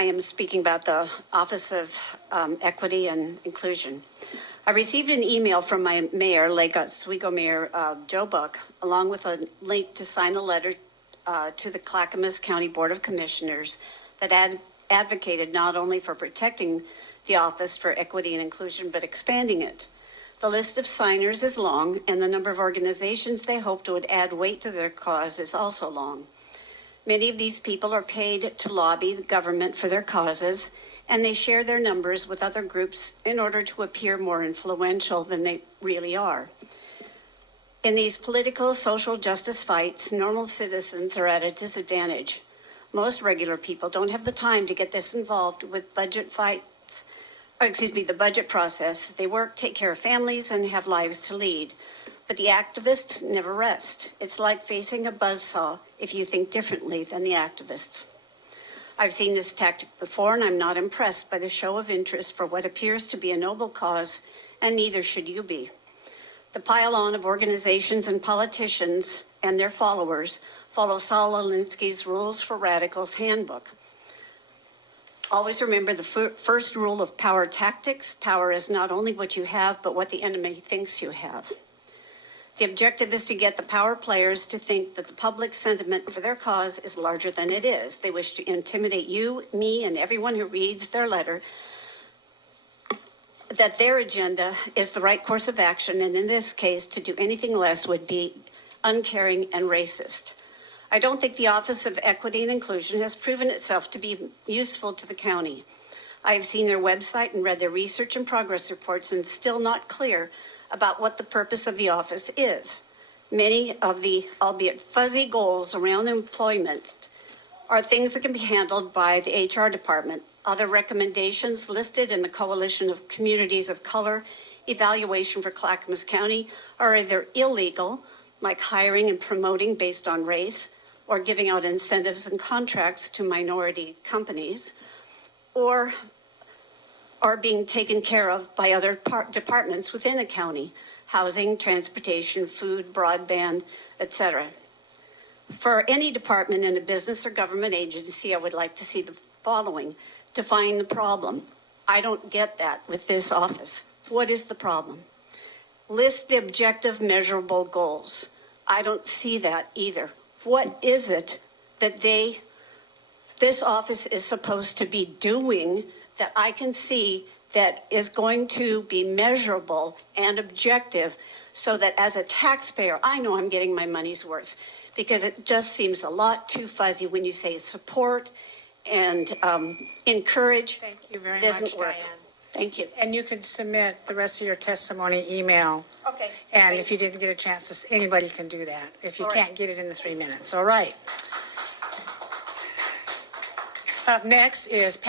I am speaking about the Office of Equity and Inclusion. I received an email from my mayor, Lake Oswego Mayor Joe Buck, along with a link to sign a letter to the Clackamas County Board of Commissioners that advocated not only for protecting the Office for Equity and Inclusion, but expanding it. The list of signers is long, and the number of organizations they hoped would add weight to their cause is also long. Many of these people are paid to lobby the government for their causes, and they share their numbers with other groups in order to appear more influential than they really are. In these political social justice fights, normal citizens are at a disadvantage. Most regular people don't have the time to get this involved with the budget process. They work, take care of families, and have lives to lead. But the activists never rest. It's like facing a buzzsaw if you think differently than the activists. I've seen this tactic before, and I'm not impressed by the show of interest for what appears to be a noble cause, and neither should you be. The pile-on of organizations and politicians and their followers follow Saul Alinsky's Rules for Radicals handbook. Always remember the first rule of power tactics. Power is not only what you have, but what the enemy thinks you have. The objective is to get the power players to think that the public sentiment for their cause is larger than it is. They wish to intimidate you, me, and everyone who reads their letter that their agenda is the right course of action, and in this case, to do anything less would be uncaring and racist. I don't think the Office of Equity and Inclusion has proven itself to be useful to the county. I have seen their website and read their research and progress reports, and still not clear about what the purpose of the office is. Many of the, albeit fuzzy, goals around employment are things that can be handled by the HR department. Other recommendations listed in the Coalition of Communities of Color evaluation for Clackamas County are either illegal, like hiring and promoting based on race, or giving out incentives and contracts to minority companies, or are being taken care of by other departments within the county: housing, transportation, food, broadband, etc. For any department in a business or government agency, I would like to see the following: define the problem. I don't get that with this office. What is the problem? List the objective, measurable goals. I don't see that either. What is it that this office is supposed to be doing that I can see that is going to be measurable and objective, so that as a taxpayer, I know I'm getting my money's worth? Because it just seems a lot too fuzzy when you say support and encourage. Thank you very doesn't much, work. Diane. Thank you. And you can submit the rest of your testimony email. Okay. And if you didn't get a chance to, anybody can do that if you can't get it in the 3 minutes. All right. Up next is